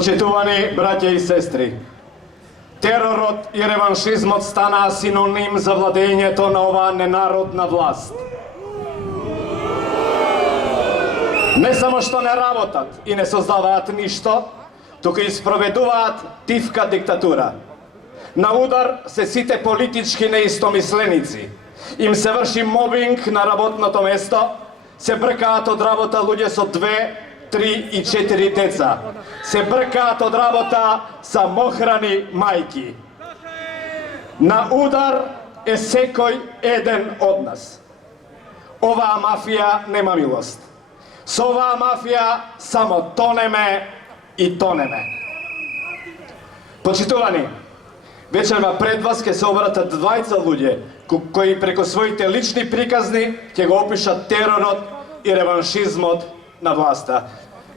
Почитувани браќа и сестри, теророт и реваншизмот станаа синоним за владењето на оваа ненародна власт. Не само што не работат и не создаваат ништо, туку и спроведуваат тивка диктатура. На удар се сите политички неистомисленици. Им се врши мобинг на работното место, се бркаат од работа луѓе со 2, 3 и 4 деца. Се бркаат од работа самохрани мајки. На удар е секој еден од нас. Оваа мафија нема милост. Со оваа мафија само тонеме и тонеме. Почитувани, вечерва пред вас ќе се обратат двајца луѓе кои преку своите лични приказни ќе го опишат теророт и реваншизмот на власта.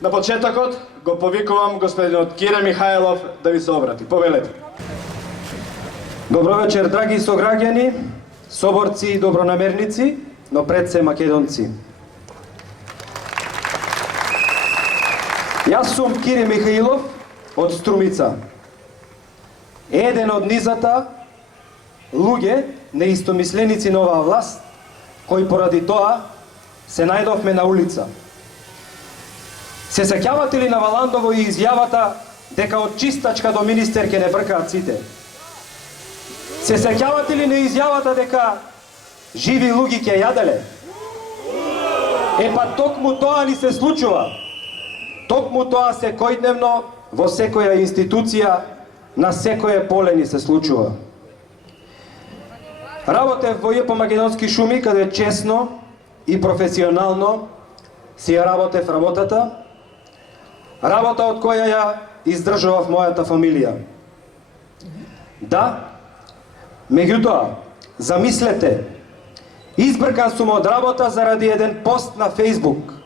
На почетокот го повикувам господинот Кире Михајлов да ви се обрати. Повелете. Добро вечер, драги сограѓани, соборци и добронамерници, но пред се македонци. Јас сум Кире Михајлов од Струмица. Еден од низата луѓе неистомисленици на оваа власт, кои поради тоа се најдовме на улица. Се сеќавате ли на Валандово и изјавата дека од чистачка до министер ке не бркаат сите? Се сеќавате ли на изјавата дека живи луѓе ќе јаделе? Па токму тоа ни се случува. Токму тоа секојдневно во секоја институција на секое поле ни се случува. Работев во ЈП Македонски шуми, каде честно и професионално си ја работев работата, работа од која ја издржував мојата фамилија. Да, меѓутоа, замислете, избркан сум од работа заради еден пост на Фејсбук,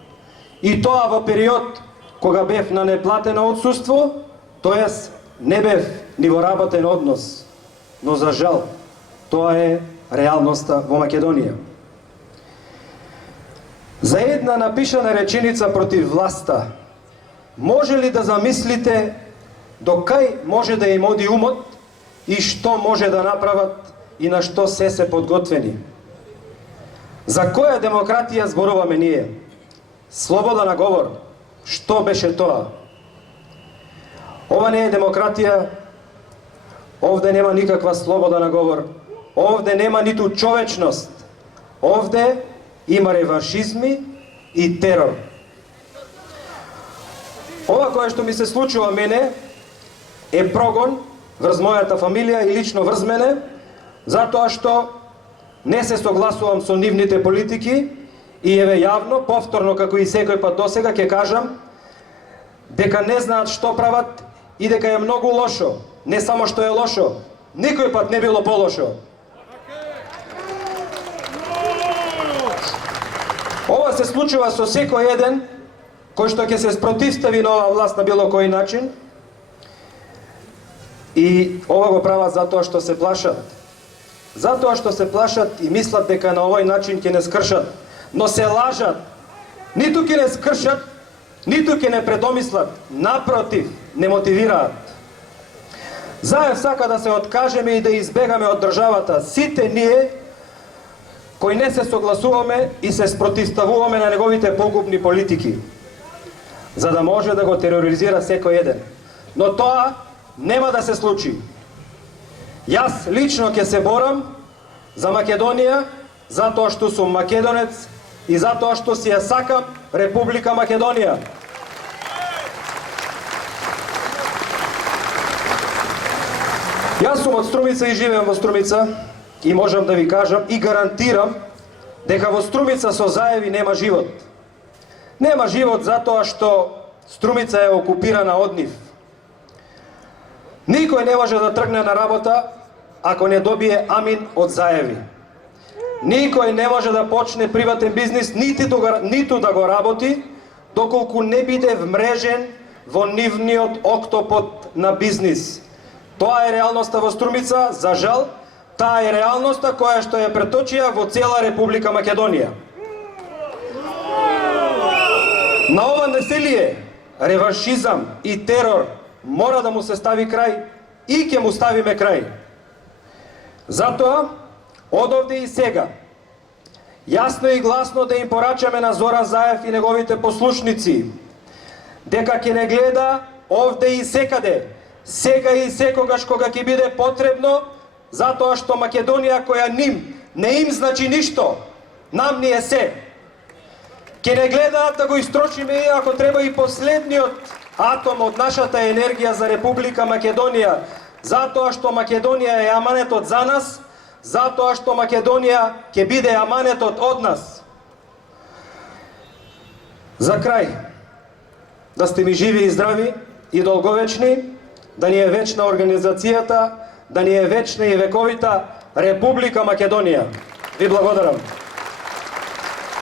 и тоа во период кога бев на неплатено отсуство, тоест не бев ни во работен однос, но за жал, тоа е реалноста во Македонија. За една напишана реченица против власта, може ли да замислите до кај може да им оди умот и што може да направат и на што се подготвени? За која демократија зборуваме ние? Слобода на говор. Што беше тоа? Ова не е демократија, овде нема никаква слобода на говор, овде нема ниту човечност, овде има реваншизми и терор. Ова кое што ми се случува мене е прогон врз мојата фамилија и лично врз мене, затоа што не се согласувам со нивните политики и еве јавно, повторно како и секој пат досега ќе кажам дека не знаат што прават и дека е многу лошо. Не само што е лошо, никој пат не било полошо. Ова се случува со секој еден кој што ќе се спротивстави на оваа власт на било кој начин, и ова го прават затоа што се плашат. Затоа што се плашат и мислат дека на овој начин ќе не скршат, но се лажат. Ниту ќе не скршат, ниту ќе не предомислат, напротив, не мотивираат. Заев сака да се откажеме и да избегаме од државата сите ние кои не се согласуваме и се спротивставуваме на неговите погубни политики, за да може да го тероризира секој еден. Но тоа нема да се случи. Јас лично ќе се борам за Македонија, затоа што сум македонец и затоа што си ја сакам Република Македонија. Јас сум од Струмица и живеам во Струмица и можам да ви кажам и гарантирам дека во Струмица со заеви нема живот. Нема живот затоа што Струмица е окупирана од нив. Никој не може да тргне на работа ако не добие амин од заеви. Никој не може да почне приватен бизнис ниту да го работи доколку не биде вмрежен во нивниот октопод на бизнис. Тоа е реалноста во Струмица, за жал, таа е реалноста која што ја преточија во цела Република Македонија. На ова населие, реваншизам и терор мора да му се стави крај и ќе му ставиме крај. Затоа, од овде и сега, јасно и гласно да им порачаме на Зоран Заев и неговите послушници, дека ќе не гледа овде и секаде, сега и секогаш кога ќе биде потребно, затоа што Македонија која не им значи ништо, нам ни е се. Ќе не гледаат да го истрочиме и ако треба и последниот атом од нашата енергија за Република Македонија, затоа што Македонија е аманетот за нас, затоа што Македонија ќе биде аманетот од нас. За крај, да сте ми живи и здрави и долговечни, да ни е вечна организацијата, да ни е вечна и вековита Република Македонија. Ви благодарам.